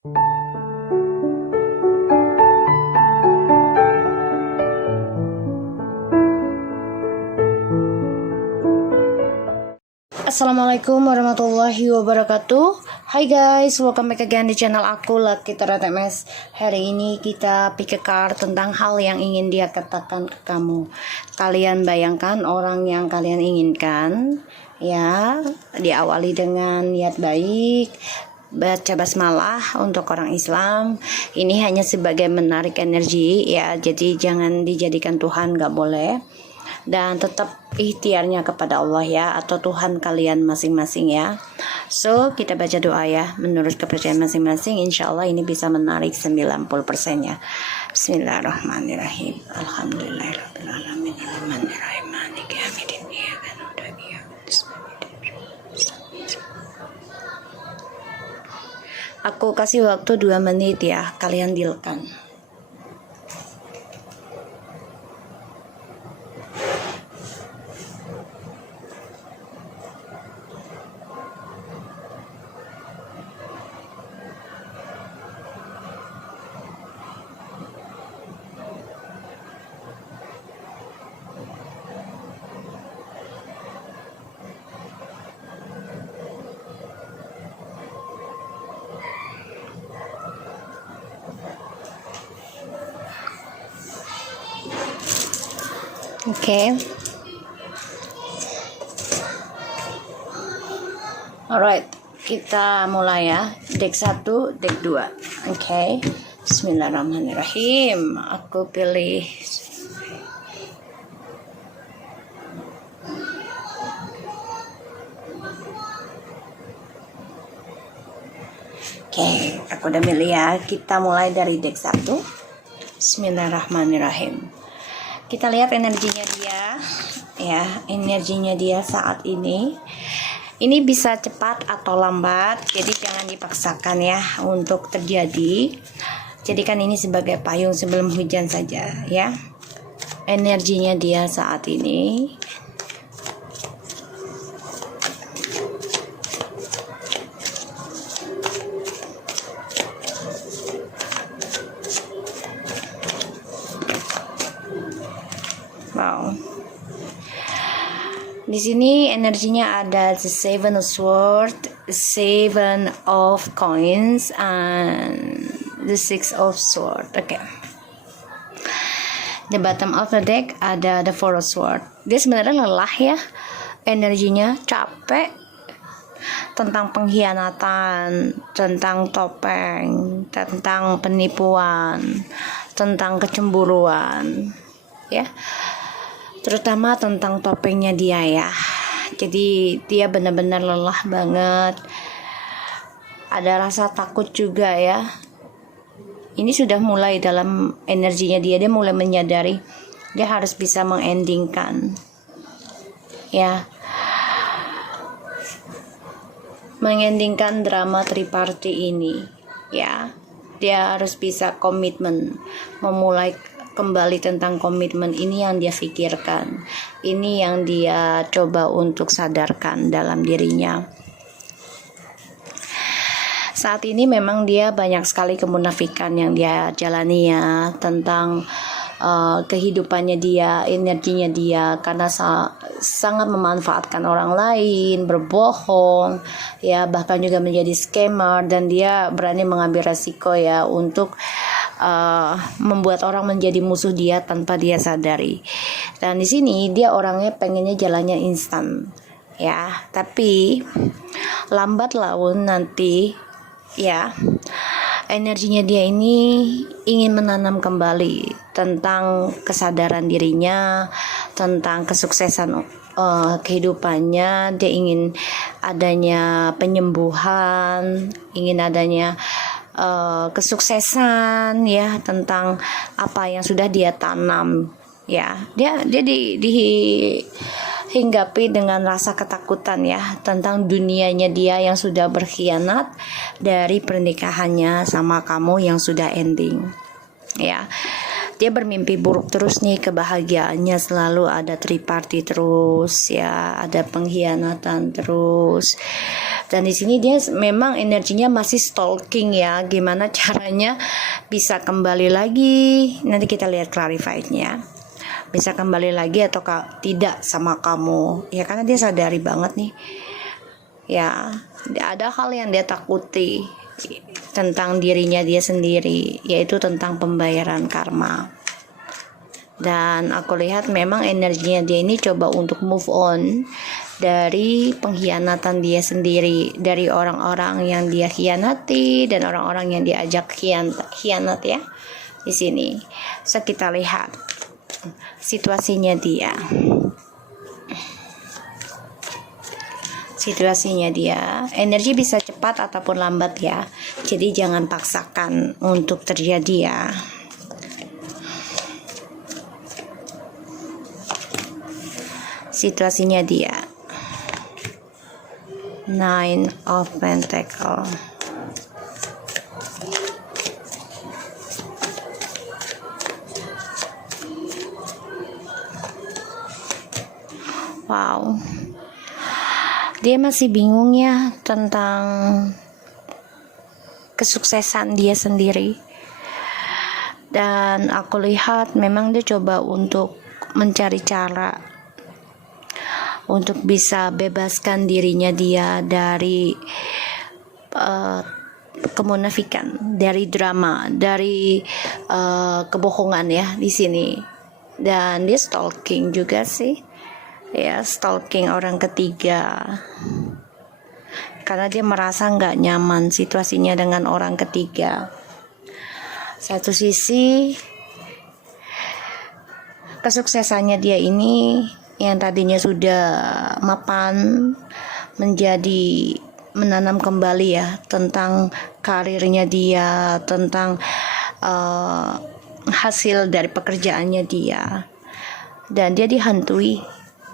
Assalamualaikum warahmatullahi wabarakatuh. Hai guys, welcome back again di channel aku Lucky Tarot MS. Hari ini kita pick a card tentang hal yang ingin dia katakan ke kamu. Kalian bayangkan orang yang kalian inginkan, ya, diawali dengan niat baik, baca basmalah untuk orang Islam. Ini hanya sebagai menarik energi, ya, jadi jangan dijadikan Tuhan, gak boleh. Dan tetap ikhtiarnya kepada Allah, ya, atau Tuhan kalian masing-masing, ya. So kita baca doa, ya, menurut kepercayaan masing-masing. Insya Allah ini bisa menarik 90%, ya. Bismillahirrahmanirrahim. Alhamdulillahirrahmanirrahim. Aku kasih waktu 2 menit, ya, kalian dealkan. Oke. Alright, kita mulai, ya. Deck 1, deck 2. Oke. Bismillahirrahmanirrahim. Aku pilih Oke, aku udah milih, ya. Kita mulai dari deck 1. Bismillahirrahmanirrahim. Kita lihat energinya dia, ya, energinya dia saat ini. Ini bisa cepat atau lambat, jadi jangan dipaksakan, ya, untuk terjadi. Jadikan ini sebagai payung sebelum hujan saja, ya. Energinya dia saat ini. Wow. Di sini energinya ada the Seven of Swords, Seven of Coins, and the Six of Swords. Oke. The bottom of the deck ada the Four of Swords. Dia sebenarnya lelah, ya. Energinya capek tentang pengkhianatan, tentang topeng, tentang penipuan, tentang kecemburuan, ya. Terutama tentang topengnya dia, ya. Jadi dia benar-benar lelah banget. Ada rasa takut juga, ya. Ini sudah mulai dalam energinya dia mulai menyadari dia harus bisa mengendingkan, ya, mengendingkan drama triparty ini, ya. Dia harus bisa komitmen, memulai kembali tentang komitmen. Ini yang dia pikirkan, ini yang dia coba untuk sadarkan dalam dirinya. Saat ini memang dia banyak sekali kemunafikan yang dia jalani, ya, tentang kehidupannya dia, energinya dia, karena sangat memanfaatkan orang lain, berbohong, ya, bahkan juga menjadi scammer, dan dia berani mengambil resiko, ya, untuk membuat orang menjadi musuh dia tanpa dia sadari. Dan di sini dia orangnya pengennya jalannya instan, ya, tapi lambat laun nanti, ya, energinya dia ini ingin menanam kembali tentang kesadaran dirinya, tentang kesuksesan kehidupannya. Dia ingin adanya penyembuhan, ingin adanya kesuksesan, ya, tentang apa yang sudah dia tanam, ya. Dia dihinggapi dengan rasa ketakutan, ya, tentang dunianya dia yang sudah berkhianat dari pernikahannya sama kamu yang sudah ending, ya. dia bermimpi buruk terus nih, kebahagiaannya selalu ada triparty terus ya, ada pengkhianatan terus. Dan di sini dia memang energinya masih stalking ya, gimana caranya bisa kembali lagi, nanti kita lihat clarified-nya, bisa kembali lagi atau tidak sama kamu ya, karena dia sadari banget nih ya, ada hal yang dia takuti tentang dirinya dia sendiri, yaitu tentang pembayaran karma. Dan aku lihat memang energinya dia ini coba untuk move on dari pengkhianatan dia sendiri, dari orang-orang yang dia khianati dan orang-orang yang diajak khianat ya. Di sini, so kita lihat situasinya dia. Energi bisa cepat ataupun lambat ya, jadi jangan paksakan untuk terjadi ya. Situasinya dia, Nine of Pentacles. Wow, dia masih bingung ya tentang kesuksesan dia sendiri. Dan aku lihat memang dia coba untuk mencari cara untuk bisa bebaskan dirinya dia dari kemunafikan, dari drama, dari kebohongan ya di sini. Dan dia stalking juga sih. Ya, stalking orang ketiga karena dia merasa nggak nyaman situasinya dengan orang ketiga. Satu sisi kesuksesannya dia ini yang tadinya sudah mapan menjadi menanam kembali ya, tentang karirnya dia, tentang hasil dari pekerjaannya dia, dan dia dihantui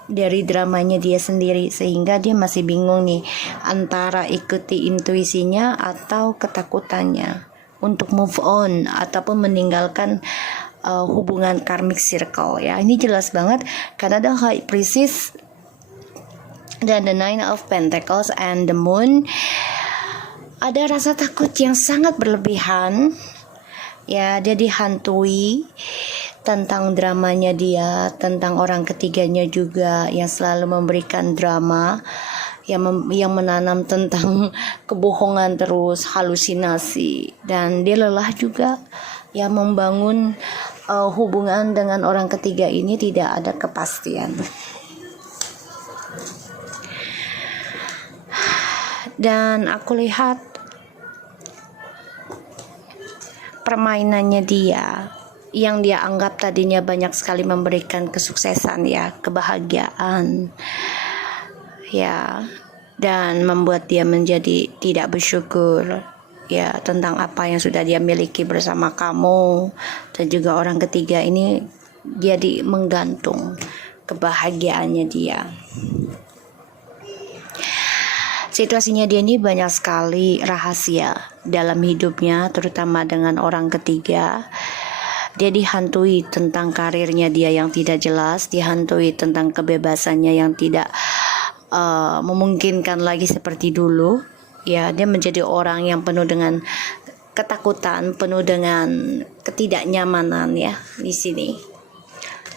dari dramanya dia sendiri, sehingga dia masih bingung nih antara ikuti intuisinya atau ketakutannya untuk move on ataupun meninggalkan hubungan karmic circle ya. Ini jelas banget karena ada High Priestess dan the Nine of Pentacles and the Moon. Ada rasa takut yang sangat berlebihan ya, dia dihantui tentang dramanya dia, tentang orang ketiganya juga yang selalu memberikan drama, yang menanam tentang kebohongan terus, halusinasi, dan dia lelah juga ya membangun hubungan dengan orang ketiga ini, tidak ada kepastian. Dan aku lihat permainannya dia yang dia anggap tadinya banyak sekali memberikan kesuksesan ya, kebahagiaan ya, dan membuat dia menjadi tidak bersyukur ya tentang apa yang sudah dia miliki bersama kamu dan juga orang ketiga ini. Jadi menggantung kebahagiaannya dia. Situasinya dia ini banyak sekali rahasia dalam hidupnya, terutama dengan orang ketiga. Dia dihantui tentang karirnya dia yang tidak jelas, dihantui tentang kebebasannya yang tidak memungkinkan lagi seperti dulu. Ya, dia menjadi orang yang penuh dengan ketakutan, penuh dengan ketidaknyamanan ya di sini.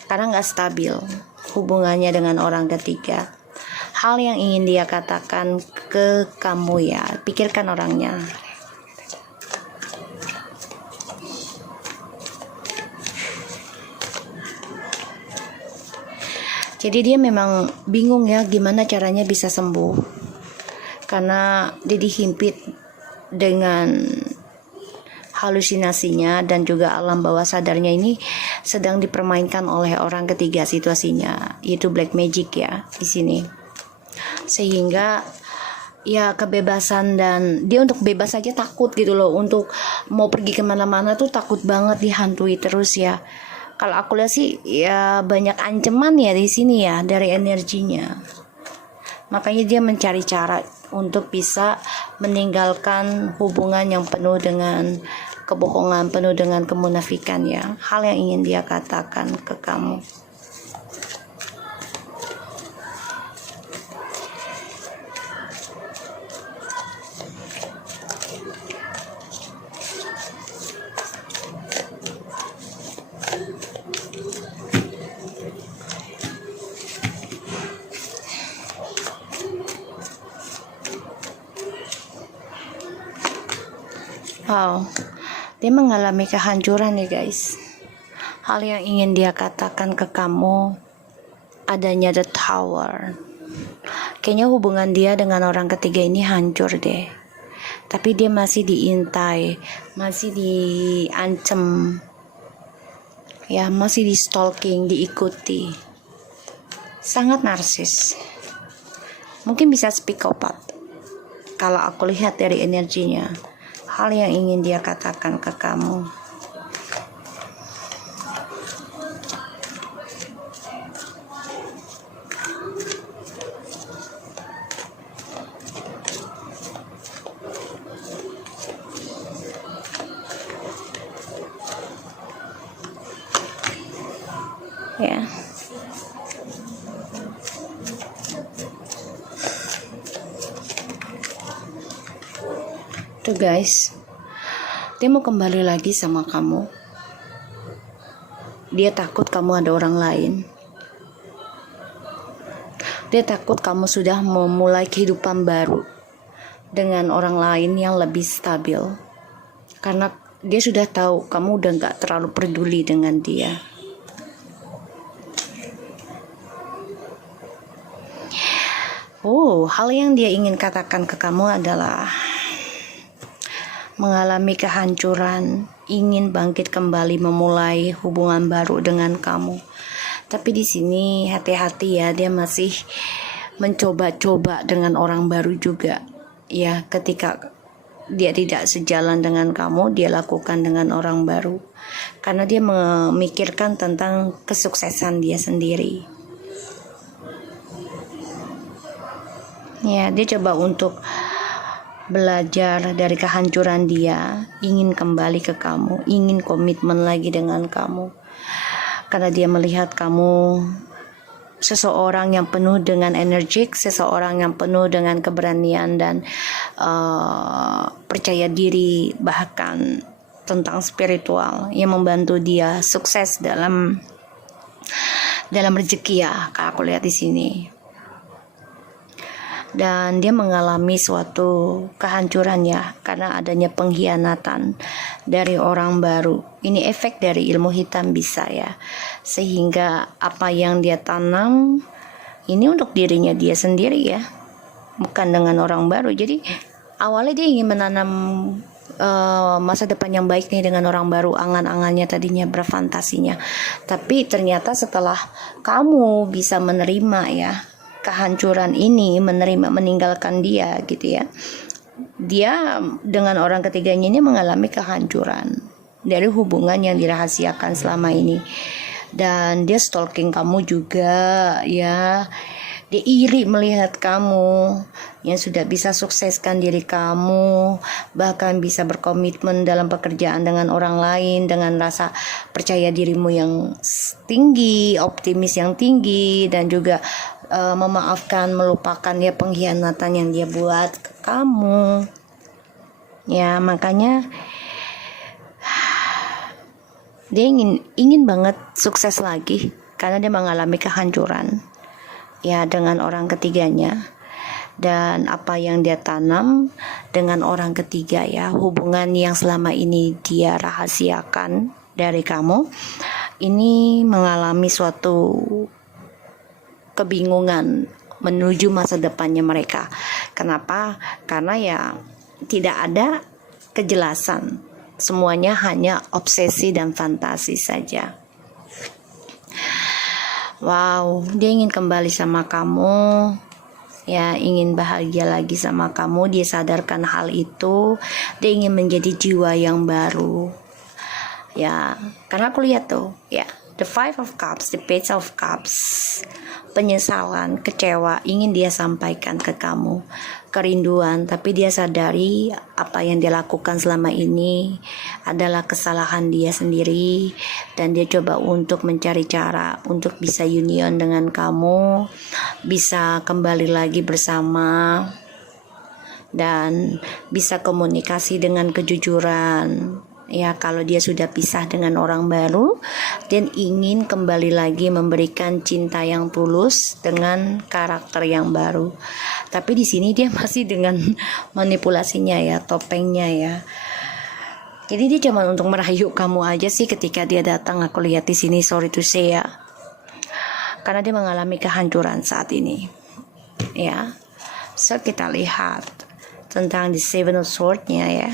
Karena nggak stabil hubungannya dengan orang ketiga. Hal yang ingin dia katakan ke kamu ya, pikirkan orangnya. Jadi dia memang bingung ya gimana caranya bisa sembuh, karena dia dihimpit dengan halusinasinya dan juga alam bawah sadarnya ini sedang dipermainkan oleh orang ketiga situasinya, yaitu black magic ya di sini. Sehingga ya kebebasan, dan dia untuk bebas saja takut gitu loh, untuk mau pergi kemana-mana tuh takut banget, dihantui terus ya. Kalau aku lihat sih ya banyak ancaman ya di sini ya dari energinya. Makanya dia mencari cara untuk bisa meninggalkan hubungan yang penuh dengan kebohongan, penuh dengan kemunafikan ya. Hal yang ingin dia katakan ke kamu. Wow, dia mengalami kehancuran nih guys. Hal yang ingin dia katakan ke kamu, adanya the tower. Kayaknya hubungan dia dengan orang ketiga ini hancur deh. Tapi dia masih diintai, masih diancam, ya masih di stalking, diikuti. Sangat narsis. Mungkin bisa psikopat. Kalau aku lihat dari energinya. Hal yang ingin dia katakan ke kamu. Ya. Tuh guys, dia mau kembali lagi sama kamu. Dia takut kamu ada orang lain. Dia takut kamu sudah memulai kehidupan baru dengan orang lain yang lebih stabil. Karena dia sudah tahu kamu udah gak terlalu peduli dengan dia. Oh, hal yang dia ingin katakan ke kamu adalah mengalami kehancuran, ingin bangkit kembali memulai hubungan baru dengan kamu. Tapi di sini hati-hati ya, dia masih mencoba-coba dengan orang baru juga. Ya, ketika dia tidak sejalan dengan kamu, dia lakukan dengan orang baru. Karena dia memikirkan tentang kesuksesan dia sendiri. Ya, dia coba untuk belajar dari kehancuran dia, ingin kembali ke kamu, ingin komitmen lagi dengan kamu. Karena dia melihat kamu seseorang yang penuh dengan energik, seseorang yang penuh dengan keberanian dan percaya diri, bahkan tentang spiritual yang membantu dia sukses dalam rezeki ya, kalau aku lihat di sini. Dan dia mengalami suatu kehancuran ya, karena adanya pengkhianatan dari orang baru. Ini efek dari ilmu hitam bisa ya, sehingga apa yang dia tanam ini untuk dirinya dia sendiri ya, bukan dengan orang baru. Jadi awalnya dia ingin menanam masa depan yang baik nih dengan orang baru, angan-angannya tadinya berfantasinya, tapi ternyata setelah kamu bisa menerima ya kehancuran ini, menerima meninggalkan dia gitu ya, dia dengan orang ketiganya ini mengalami kehancuran dari hubungan yang dirahasiakan selama ini. Dan dia stalking kamu juga ya, dia iri melihat kamu yang sudah bisa sukseskan diri kamu, bahkan bisa berkomitmen dalam pekerjaan dengan orang lain, dengan rasa percaya dirimu yang tinggi, optimis yang tinggi, dan juga memaafkan, melupakan ya pengkhianatan yang dia buat ke kamu. Ya, makanya dia ingin banget sukses lagi karena dia mengalami kehancuran ya dengan orang ketiganya. Dan apa yang dia tanam dengan orang ketiga ya, hubungan yang selama ini dia rahasiakan dari kamu, ini mengalami suatu kebingungan menuju masa depannya mereka. Kenapa? Karena ya tidak ada kejelasan. Semuanya hanya obsesi dan fantasi saja. Wow, dia ingin kembali sama kamu. Ya, ingin bahagia lagi sama kamu. Dia sadarkan hal itu. Dia ingin menjadi jiwa yang baru. Ya, karena aku lihat tuh, ya, The Five of Cups, the Page of Cups, penyesalan, kecewa, ingin dia sampaikan ke kamu, kerinduan, tapi dia sadari apa yang dia lakukan selama ini adalah kesalahan dia sendiri, dan dia coba untuk mencari cara untuk bisa union dengan kamu, bisa kembali lagi bersama, dan bisa komunikasi dengan kejujuran. Ya, kalau dia sudah pisah dengan orang baru dan ingin kembali lagi memberikan cinta yang tulus dengan karakter yang baru. Tapi di sini dia masih dengan manipulasinya ya, topengnya ya. Jadi dia cuma untuk merayu kamu aja sih ketika dia datang. Aku lihat di sini, sorry to say ya. Karena dia mengalami kehancuran saat ini. Ya. So kita lihat tentang the Seven of Swords-nya ya.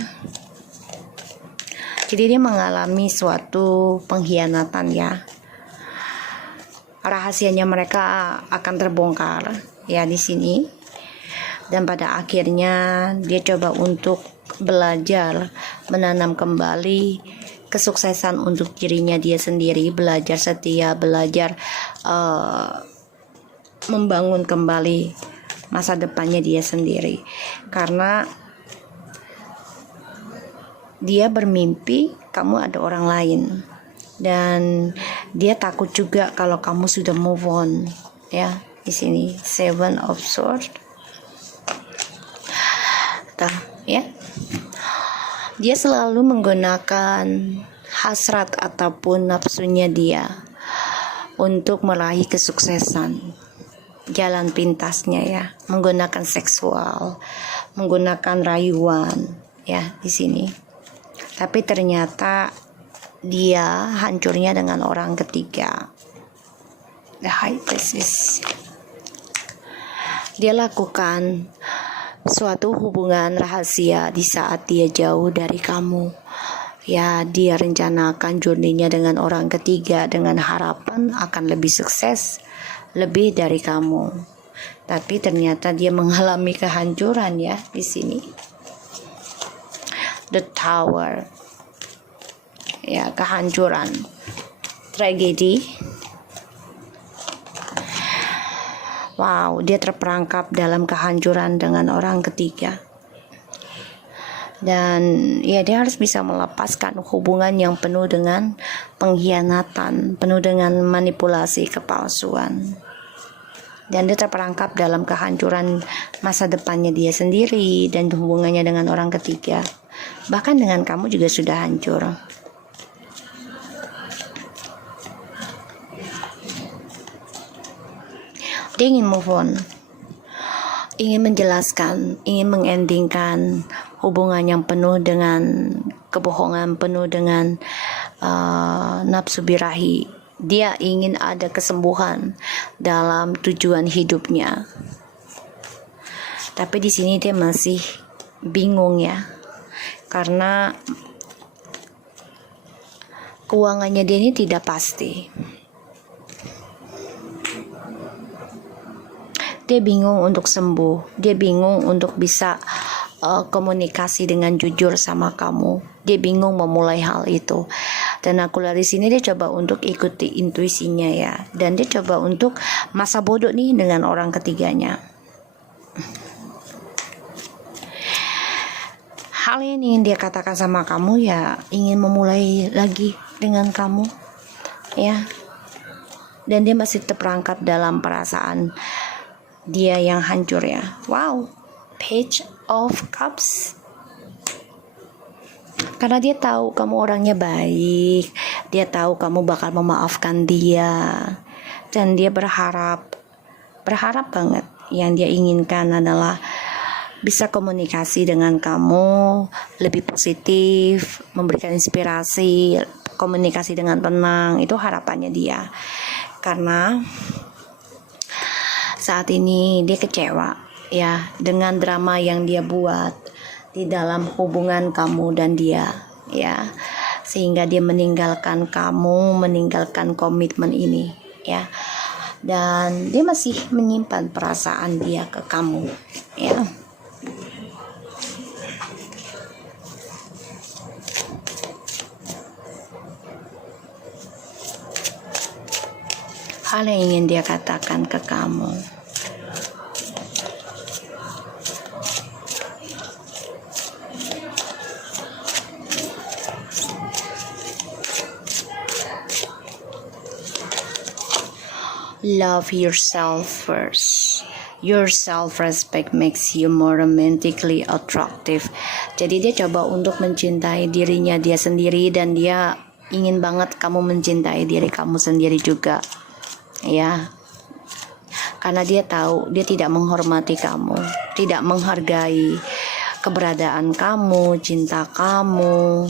Jadi dia mengalami suatu pengkhianatan ya. Rahasianya mereka akan terbongkar ya di sini. Dan pada akhirnya dia coba untuk belajar menanam kembali kesuksesan untuk dirinya dia sendiri, belajar setia, belajar membangun kembali masa depannya dia sendiri. Karena dia bermimpi kamu ada orang lain, dan dia takut juga kalau kamu sudah move on ya. Di sini Seven of Swords ya. Dia selalu menggunakan hasrat ataupun nafsunya dia untuk meraih kesuksesan, jalan pintasnya ya, menggunakan seksual, menggunakan rayuan ya di sini. Tapi ternyata dia hancurnya dengan orang ketiga. The High Priestess. Dia lakukan suatu hubungan rahasia di saat dia jauh dari kamu. Ya, dia rencanakan journey-nya dengan orang ketiga dengan harapan akan lebih sukses, lebih dari kamu. Tapi ternyata dia mengalami kehancuran ya di sini. The Tower ya, kehancuran, tragedi. Wow, dia terperangkap dalam kehancuran dengan orang ketiga, dan ya dia harus bisa melepaskan hubungan yang penuh dengan pengkhianatan, penuh dengan manipulasi, kepalsuan. Dan dia terperangkap dalam kehancuran masa depannya dia sendiri dan hubungannya dengan orang ketiga. Bahkan dengan kamu juga sudah hancur. Dia ingin move on, ingin menjelaskan, ingin mengendingkan hubungan yang penuh dengan kebohongan, penuh dengan nafsu birahi. Dia ingin ada kesembuhan dalam tujuan hidupnya. Tapi di sini dia masih bingung ya, karena keuangannya dia ini tidak pasti. Dia bingung untuk sembuh, dia bingung untuk bisa komunikasi dengan jujur sama kamu. Dia bingung memulai hal itu. Dan aku lihat di sini dia coba untuk ikuti intuisinya ya, dan dia coba untuk masa bodoh nih dengan orang ketiganya. Hal yang ingin dia katakan sama kamu ya, ingin memulai lagi dengan kamu ya. Dan dia masih terperangkap dalam perasaan dia yang hancur ya. Wow, Page of Cups. Karena dia tahu kamu orangnya baik, dia tahu kamu bakal memaafkan dia, dan dia berharap banget. Yang dia inginkan adalah bisa komunikasi dengan kamu lebih positif, memberikan inspirasi, komunikasi dengan tenang. Itu harapannya dia. Karena saat ini dia kecewa ya dengan drama yang dia buat di dalam hubungan kamu dan dia ya, sehingga dia meninggalkan kamu, meninggalkan komitmen ini ya, dan dia masih menyimpan perasaan dia ke kamu ya. Apa yang ingin dia katakan ke kamu? Love yourself first. Your self-respect makes you more romantically attractive. Jadi dia coba untuk mencintai dirinya dia sendiri, dan dia ingin banget kamu mencintai diri kamu sendiri juga. Ya. Karena dia tahu dia tidak menghormati kamu, tidak menghargai keberadaan kamu, cinta kamu.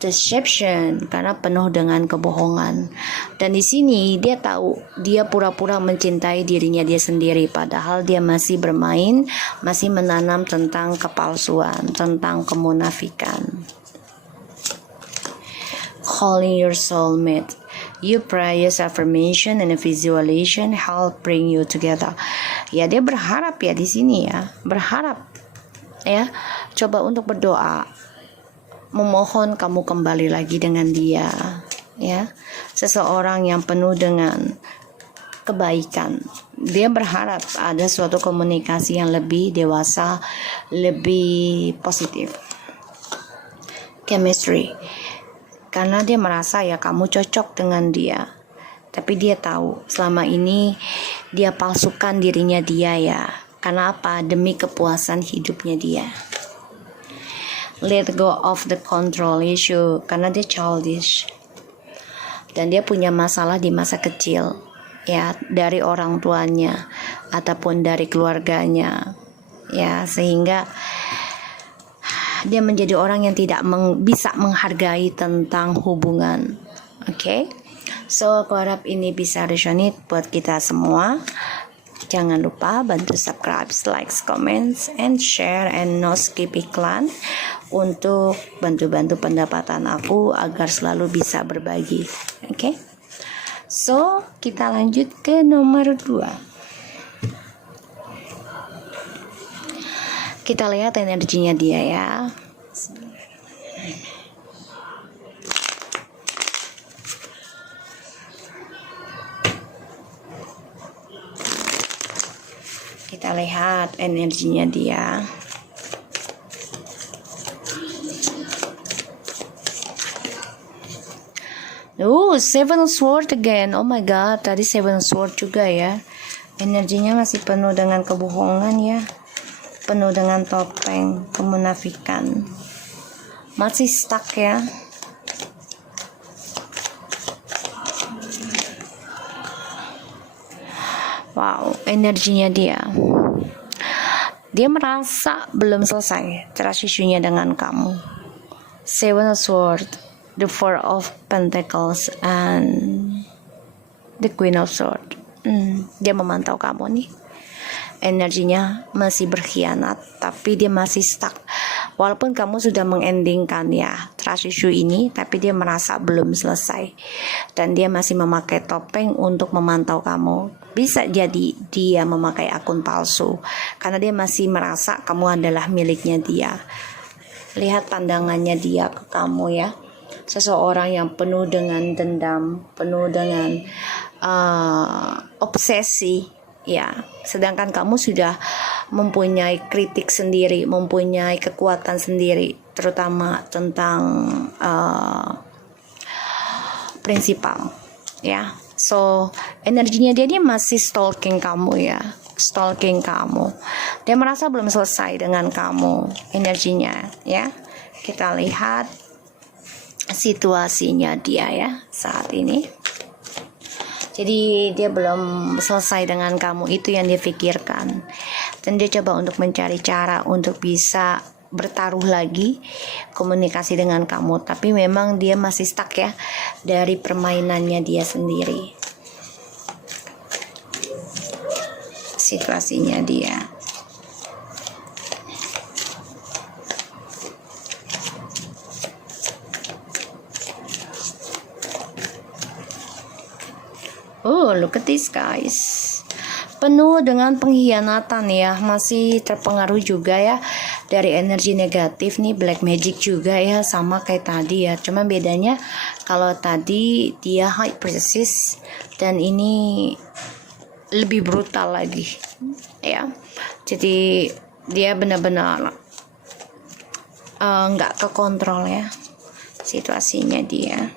Deception, karena penuh dengan kebohongan. Dan di sini dia tahu dia pura-pura mencintai dirinya dia sendiri, padahal dia masih bermain, masih menanam tentang kepalsuan, tentang kemunafikan. Calling your soulmate. You prayers, affirmation, and visualization help bring you together. Ya, dia berharap ya di sini ya, berharap ya. Coba untuk berdoa, memohon kamu kembali lagi dengan dia, ya. Seseorang yang penuh dengan kebaikan. Dia berharap ada suatu komunikasi yang lebih dewasa, lebih positif. Chemistry. Karena dia merasa ya kamu cocok dengan dia. Tapi dia tahu selama ini dia palsukan dirinya dia ya. Karena apa? Demi kepuasan hidupnya dia. Let go of the control issue, karena dia childish dan dia punya masalah di masa kecil ya, dari orang tuanya ataupun dari keluarganya ya, sehingga dia menjadi orang yang tidak bisa menghargai tentang hubungan. Okay? So aku harap ini bisa resonate buat kita semua. Jangan lupa bantu subscribe, like, comments, and share, and no skip iklan untuk bantu-bantu pendapatan aku agar selalu bisa berbagi. Okay? So, kita lanjut ke nomor 2. Kita lihat energinya dia ya. Kita lihat energinya dia. Seven Sword again. Oh my god, tadi Seven Sword juga ya. Energinya masih penuh dengan kebohongan ya. Penuh dengan topeng kemunafikan. Masih stuck ya. Wow, energinya dia. Dia merasa belum selesai trust issue-nya dengan kamu. Seven of Swords, the Four of Pentacles, and the Queen of Swords. Dia memantau kamu nih. Energinya masih berkhianat, tapi dia masih stuck. Walaupun kamu sudah mengendingkan ya trust issue ini, tapi dia merasa belum selesai. Dan dia masih memakai topeng untuk memantau kamu. Bisa jadi dia memakai akun palsu, karena dia masih merasa kamu adalah miliknya dia. Lihat pandangannya dia ke kamu ya. Seseorang yang penuh dengan dendam, penuh dengan obsesi ya. Sedangkan kamu sudah mempunyai kritik sendiri, mempunyai kekuatan sendiri, terutama tentang prinsipal ya. So energinya dia masih stalking kamu ya, stalking kamu. Dia merasa belum selesai dengan kamu energinya ya. Kita lihat situasinya dia ya saat ini. Jadi dia belum selesai dengan kamu, itu yang dia pikirkan. Dan dia coba untuk mencari cara untuk bisa bertaruh lagi komunikasi dengan kamu, tapi memang dia masih stuck ya dari permainannya dia sendiri. Situasinya dia. Oh, look at this guys. Penuh dengan pengkhianatan ya, masih terpengaruh juga ya dari energi negatif nih, black magic juga ya, sama kayak tadi ya. Cuma bedanya kalau tadi dia high priestess dan ini lebih brutal lagi ya. Jadi dia benar-benar nggak kekontrol ya situasinya dia.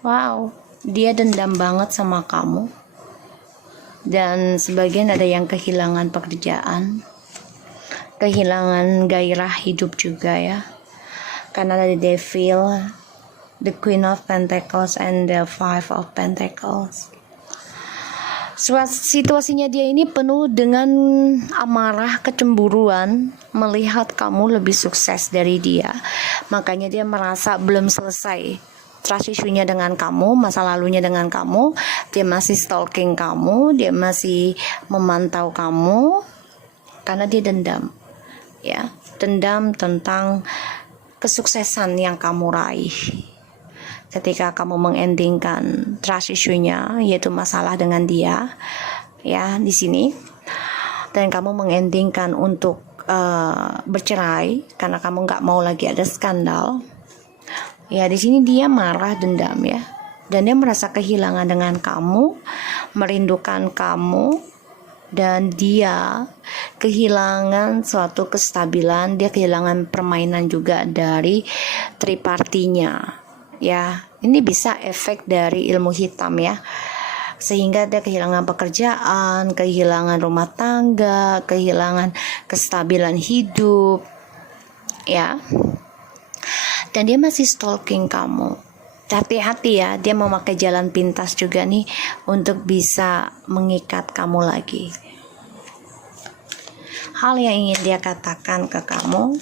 Wow, dia dendam banget sama kamu. Dan sebagian ada yang kehilangan pekerjaan, kehilangan gairah hidup juga ya. Karena ada the Devil, the Queen of Pentacles, and the Five of Pentacles. Situasinya dia ini penuh dengan amarah, kecemburuan, melihat kamu lebih sukses dari dia. Makanya dia merasa belum selesai trust issue-nya dengan kamu, masa lalunya dengan kamu. Dia masih stalking kamu, dia masih memantau kamu karena dia dendam ya, dendam tentang kesuksesan yang kamu raih ketika kamu mengendingkan trust issue-nya, yaitu masalah dengan dia ya di sini, dan kamu mengendingkan untuk bercerai karena kamu nggak mau lagi ada skandal. Ya di sini dia marah, dendam ya, dan dia merasa kehilangan dengan kamu, merindukan kamu, dan dia kehilangan suatu kestabilan, dia kehilangan permainan juga dari tripartinya. Ya, ini bisa efek dari ilmu hitam ya, sehingga dia kehilangan pekerjaan, kehilangan rumah tangga, kehilangan kestabilan hidup ya. Dan dia masih stalking kamu. Hati-hati ya, dia memakai jalan pintas juga nih untuk bisa mengikat kamu lagi. Hal yang ingin dia katakan ke kamu,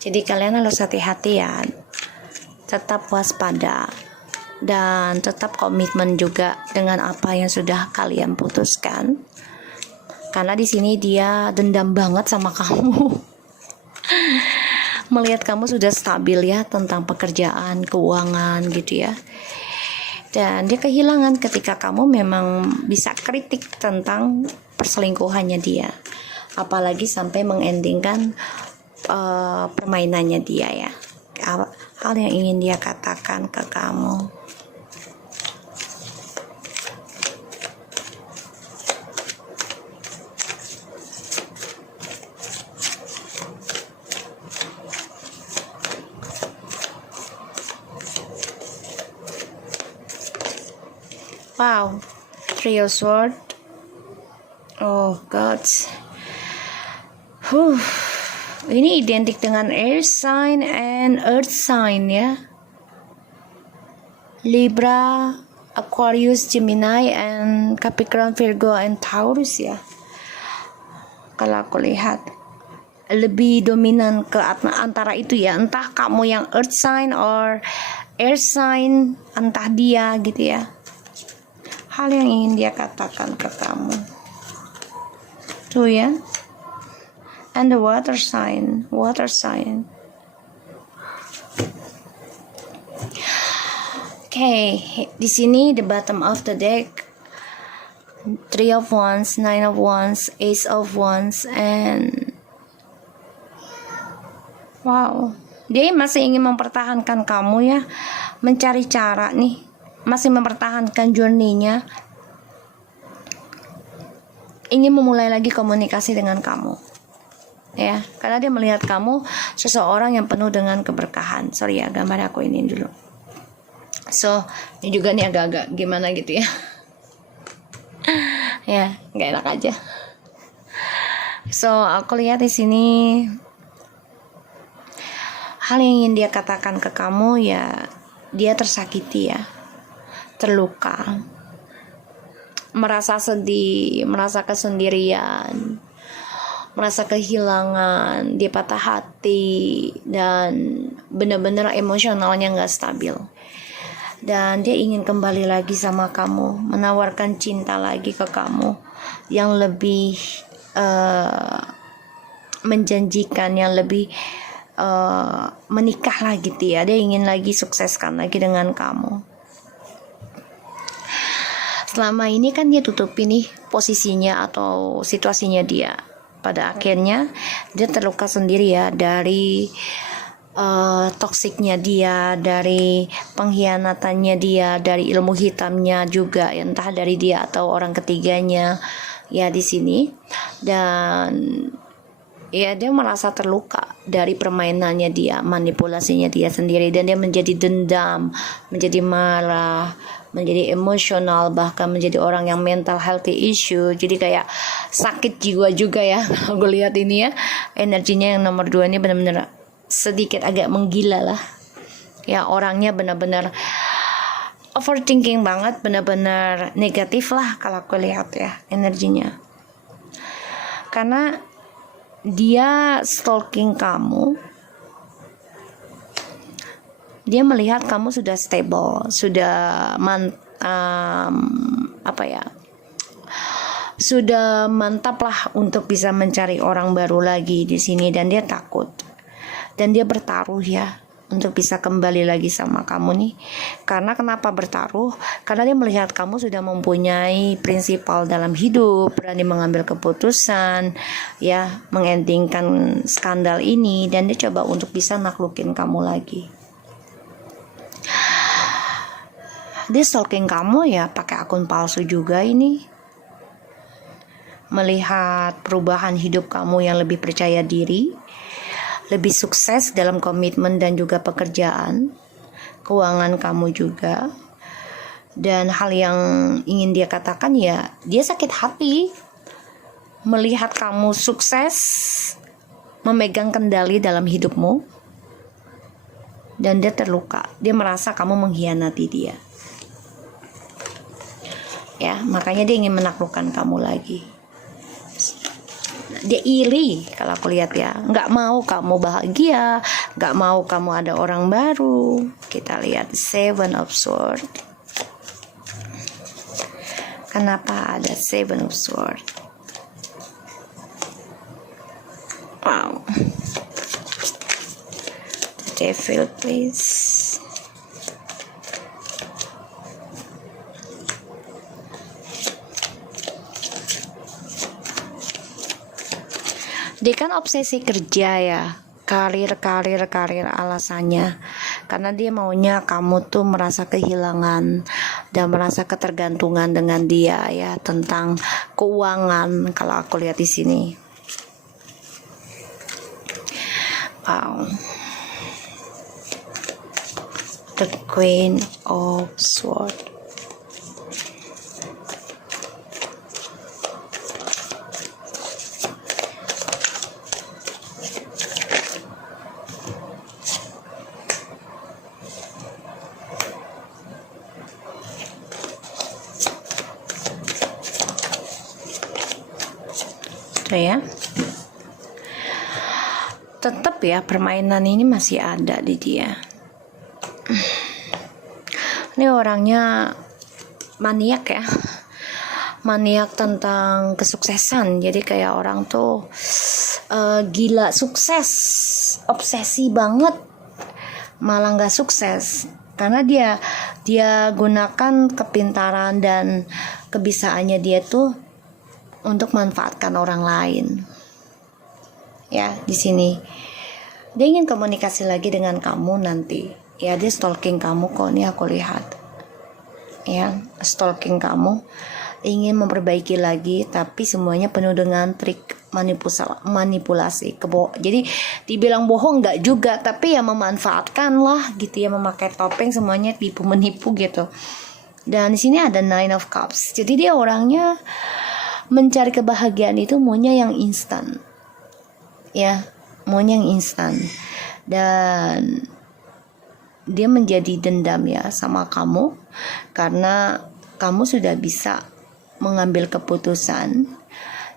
jadi kalian harus hati-hati ya, tetap waspada dan tetap komitmen juga dengan apa yang sudah kalian putuskan. Karena di sini dia dendam banget sama kamu. Melihat kamu sudah stabil ya tentang pekerjaan, keuangan gitu ya. Dan dia kehilangan ketika kamu memang bisa kritik tentang perselingkuhannya dia. Apalagi sampai mengendingkan permainannya dia ya. Hal yang ingin dia katakan ke kamu. Wow, Three of Swords. Oh God. Ini identik dengan air sign and earth sign ya. Libra, Aquarius, Gemini, and Capricorn, Virgo, and Taurus ya. Kalau aku lihat lebih dominan ke antara itu ya. Entah kamu yang earth sign or air sign, entah dia gitu ya. Hal yang ingin dia katakan ke kamu tuh ya. And the water sign. Okay, di sini the bottom of the deck, Three of Wands, Nine of Wands, Ace of Wands, and wow, dia masih ingin mempertahankan kamu ya, mencari cara nih, masih mempertahankan journey-nya, ingin memulai lagi komunikasi dengan kamu ya, karena dia melihat kamu seseorang yang penuh dengan keberkahan. Sorry ya, gambar aku ini dulu. So ini juga nih agak-agak gimana gitu ya. Ya nggak enak aja. So aku lihat di sini hal yang ingin dia katakan ke kamu ya, dia tersakiti ya, terluka, merasa sedih, merasa kesendirian, merasa kehilangan, dia patah hati, dan benar-benar emosionalnya nggak stabil. dan dia ingin kembali lagi sama kamu, menawarkan cinta lagi ke kamu yang lebih menjanjikan, yang lebih menikah lagi gitu ya. Dia ingin lagi sukseskan lagi dengan kamu. Selama ini kan dia tutupi nih posisinya atau situasinya dia. Pada akhirnya dia terluka sendiri ya dari toksiknya dia, dari pengkhianatannya dia, dari ilmu hitamnya juga, entah dari dia atau orang ketiganya ya di sini. Dan ya dia merasa terluka dari permainannya dia, manipulasinya dia sendiri, dan dia menjadi dendam, menjadi marah, menjadi emosional, bahkan menjadi orang yang mental healthy issue. Jadi kayak sakit jiwa juga ya. Gue lihat ini ya, energinya yang nomor 2 ini benar-benar sedikit agak menggila lah ya. Orangnya benar-benar overthinking banget, benar-benar negatif lah kalau aku lihat ya energinya, karena dia stalking kamu. Dia melihat kamu sudah stable, sudah sudah mantap lah untuk bisa mencari orang baru lagi di sini, dan dia takut. Dan dia bertaruh ya untuk bisa kembali lagi sama kamu nih. Karena kenapa bertaruh? Karena dia melihat kamu sudah mempunyai prinsipal dalam hidup, berani mengambil keputusan ya, mengendingkan skandal ini, dan dia coba untuk bisa naklukin kamu lagi. Dia stalking kamu ya pakai akun palsu juga ini. Melihat perubahan hidup kamu yang lebih percaya diri, lebih sukses dalam komitmen dan juga pekerjaan, keuangan kamu juga. Dan hal yang ingin dia katakan ya, dia sakit hati melihat kamu sukses memegang kendali dalam hidupmu, dan dia terluka. Dia merasa kamu mengkhianati dia ya, makanya dia ingin menaklukkan kamu lagi. Dia iri kalau aku lihat ya, nggak mau kamu bahagia, nggak mau kamu ada orang baru. Kita lihat Seven of Swords. Kenapa ada Seven of Swords? Wow. The Devil, please. Dia kan obsesi kerja ya, karir alasannya, karena dia maunya kamu tuh merasa kehilangan dan merasa ketergantungan dengan dia ya, tentang keuangan kalau aku lihat di sini. Wow. The Queen of Swords. Ya, tetap ya permainan ini masih ada di dia. Ini orangnya maniak ya, maniak tentang kesuksesan. Jadi kayak orang tuh gila sukses, obsesi banget, malah nggak sukses karena dia gunakan kepintaran dan kebisaannya dia tuh untuk manfaatkan orang lain. Ya, di sini dia ingin komunikasi lagi dengan kamu nanti. Ya, dia stalking kamu kok, nih aku lihat. Ya, stalking kamu, ingin memperbaiki lagi, tapi semuanya penuh dengan trik manipulasi. Jadi dibilang bohong enggak juga, tapi ya memanfaatkan lah gitu ya, memakai topeng, semuanya tipu menipu gitu. Dan di sini ada Nine of Cups. Jadi dia orangnya mencari kebahagiaan itu maunya yang instan. Ya, maunya yang instan. Dan dia menjadi dendam ya sama kamu karena kamu sudah bisa mengambil keputusan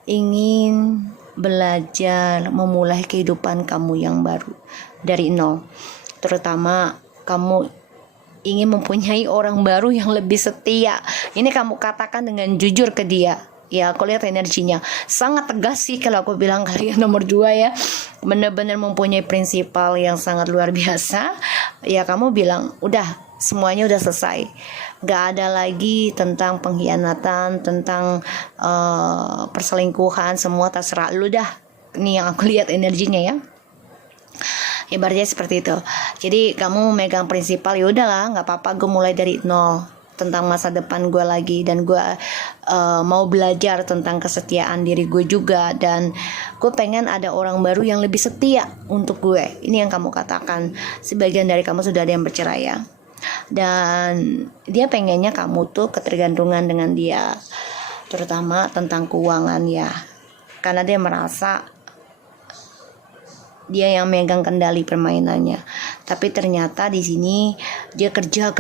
ingin belajar memulai kehidupan kamu yang baru dari nol. Terutama kamu ingin mempunyai orang baru yang lebih setia. Ini kamu katakan dengan jujur ke dia. Ya, aku lihat energinya sangat tegas sih kalau aku bilang kalian nomor 2 ya. Benar-benar mempunyai prinsipal yang sangat luar biasa. Ya, kamu bilang udah, semuanya udah selesai. Gak ada lagi tentang pengkhianatan, tentang perselingkuhan, semua terserah lu dah. Ini yang aku lihat energinya ya. Ibaratnya seperti itu. Jadi kamu megang prinsipal, ya udahlah, nggak apa-apa, gue mulai dari nol tentang masa depan gue lagi, dan gue mau belajar tentang kesetiaan diri gue juga, dan gue pengen ada orang baru yang lebih setia untuk gue. Ini yang kamu katakan. Sebagian dari kamu sudah ada yang bercerai ya, dan dia pengennya kamu tuh ketergantungan dengan dia, terutama tentang keuangan ya, karena dia merasa dia yang megang kendali permainannya. Tapi ternyata di sini dia kerja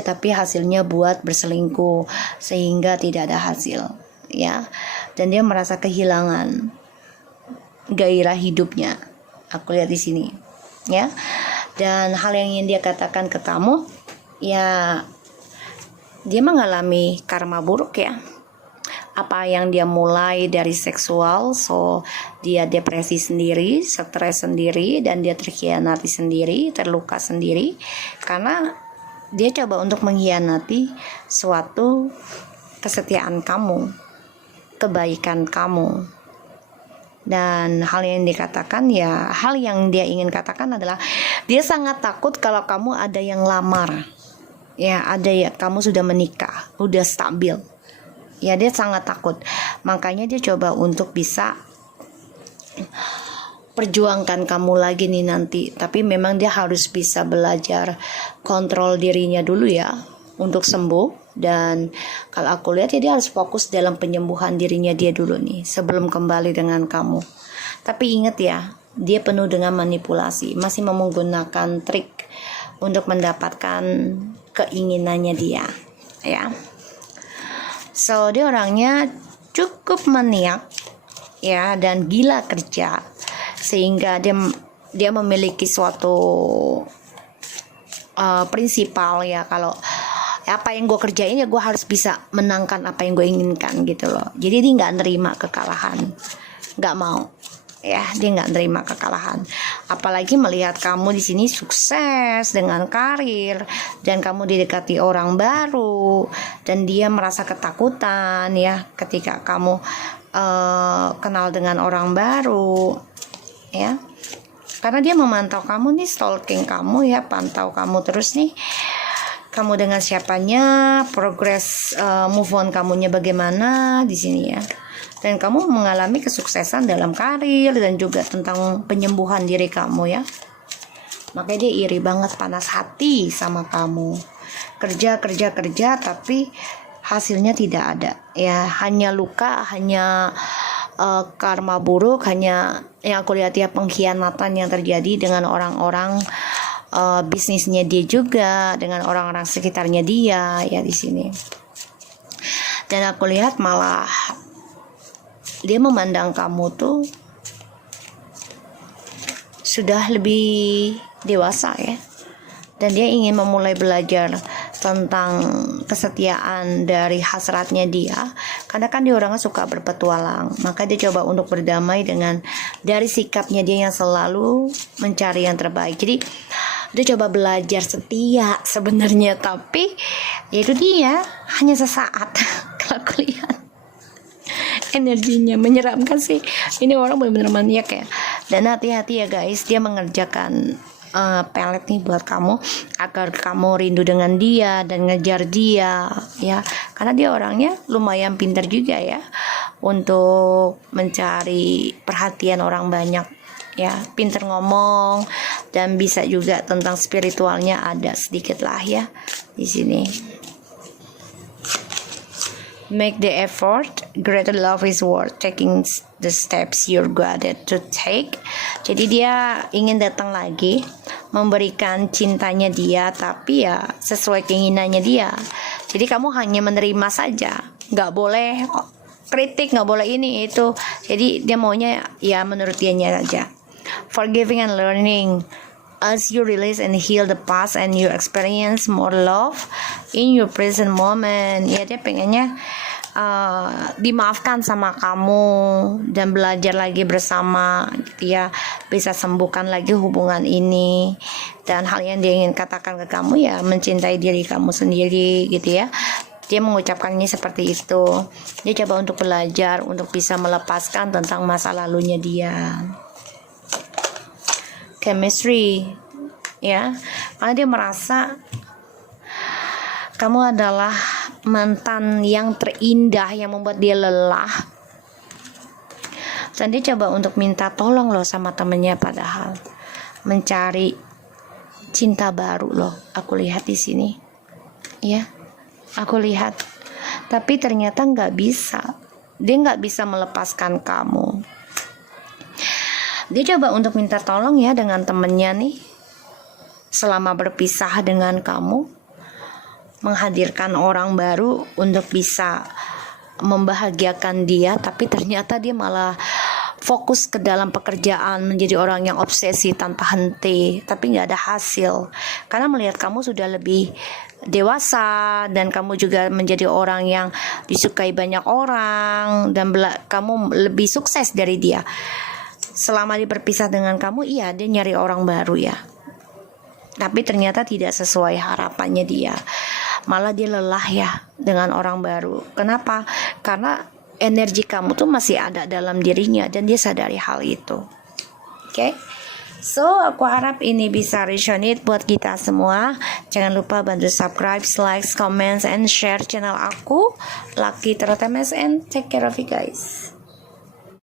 tapi hasilnya buat berselingkuh, sehingga tidak ada hasil ya, dan dia merasa kehilangan gairah hidupnya. Aku lihat di sini ya. Dan hal yang ingin dia katakan ke kamu ya, dia mengalami karma buruk ya. Apa yang dia mulai dari seksual, so dia depresi sendiri, stres sendiri, dan dia terkhianati sendiri, terluka sendiri, karena dia coba untuk mengkhianati suatu kesetiaan kamu, kebaikan kamu. Dan hal yang dikatakan ya, hal yang dia ingin katakan adalah dia sangat takut kalau kamu ada yang lamar ya, ada ya, kamu sudah menikah, udah stabil ya, dia sangat takut. Makanya dia coba untuk bisa perjuangkan kamu lagi nih nanti. Tapi memang dia harus bisa belajar kontrol dirinya dulu ya, untuk sembuh. Dan kalau aku lihat ya, dia harus fokus dalam penyembuhan dirinya dia dulu nih, sebelum kembali dengan kamu. Tapi ingat ya, dia penuh dengan manipulasi, masih menggunakan trik untuk mendapatkan keinginannya dia ya. So dia orangnya cukup maniak ya, dan gila kerja, sehingga dia memiliki suatu prinsipal ya, kalau apa yang gue kerjain ya gue harus bisa menangkan apa yang gue inginkan gitu loh. Jadi dia nggak nerima kekalahan, nggak mau ya, dia nggak nerima kekalahan. Apalagi melihat kamu di sini sukses dengan karir, dan kamu didekati orang baru, dan dia merasa ketakutan ya ketika kamu kenal dengan orang baru ya, karena dia memantau kamu nih, stalking kamu ya, pantau kamu terus nih, kamu dengan siapanya, progres move on kamunya bagaimana di sini ya. Dan kamu mengalami kesuksesan dalam karir, dan juga tentang penyembuhan diri kamu ya. Makanya dia iri banget, panas hati sama kamu. Kerja tapi hasilnya tidak ada ya, hanya luka, hanya karma buruk, hanya yang aku lihat ya, pengkhianatan yang terjadi dengan orang-orang bisnisnya dia juga, dengan orang-orang sekitarnya dia ya di sini. Dan aku lihat malah dia memandang kamu tuh sudah lebih dewasa ya, dan dia ingin memulai belajar tentang kesetiaan dari hasratnya dia, karena kan dia orangnya suka berpetualang. Maka dia coba untuk berdamai dengan dari sikapnya dia yang selalu mencari yang terbaik. Jadi dia coba belajar setia sebenarnya, tapi ya itu dia hanya sesaat. Kalau aku lihat energinya menyeramkan sih, ini orang benar-benar maniak ya. Dan hati-hati ya guys, dia mengerjakan pelet nih buat kamu, agar kamu rindu dengan dia dan ngejar dia ya, karena dia orangnya lumayan pintar juga ya untuk mencari perhatian orang banyak ya, pintar ngomong, dan bisa juga tentang spiritualnya ada sedikit lah ya di sini. Make the effort, greater love is worth taking the steps you're guided to take. Jadi dia ingin datang lagi, memberikan cintanya dia, tapi ya sesuai keinginannya dia. Jadi kamu hanya menerima saja, nggak boleh kritik, nggak boleh ini itu. Jadi dia maunya ya menurut dianya aja. Forgiving and learning as you release and heal the past and you experience more love in your present moment. Ya, dia pengennya dimaafkan sama kamu dan belajar lagi bersama gitu ya, bisa sembuhkan lagi hubungan ini. Dan hal yang dia ingin katakan ke kamu ya mencintai diri kamu sendiri gitu ya. Dia mengucapkannya seperti itu. Dia coba untuk belajar untuk bisa melepaskan tentang masa lalunya dia. Chemistry ya, karena dia merasa kamu adalah mantan yang terindah yang membuat dia lelah. Dan dia coba untuk minta tolong loh sama temennya, padahal mencari cinta baru loh. Aku lihat di sini, ya, aku lihat. Tapi ternyata nggak bisa. Dia nggak bisa melepaskan kamu. Dia coba untuk minta tolong ya dengan temennya nih, selama berpisah dengan kamu, menghadirkan orang baru untuk bisa membahagiakan dia. Tapi ternyata dia malah fokus ke dalam pekerjaan, menjadi orang yang obsesi tanpa henti, tapi nggak ada hasil. Karena melihat kamu sudah lebih dewasa dan kamu juga menjadi orang yang disukai banyak orang dan kamu lebih sukses dari dia. Selama dia berpisah dengan kamu, iya dia nyari orang baru ya, tapi ternyata tidak sesuai harapannya dia. Malah dia lelah ya dengan orang baru. Kenapa? Karena energi kamu tuh masih ada dalam dirinya dan dia sadari hal itu. Oke? So, aku harap ini bisa resonate buat kita semua. Jangan lupa bantu subscribe, like, comments, and share channel aku, Lucky Tarot MSN. Take care of you guys.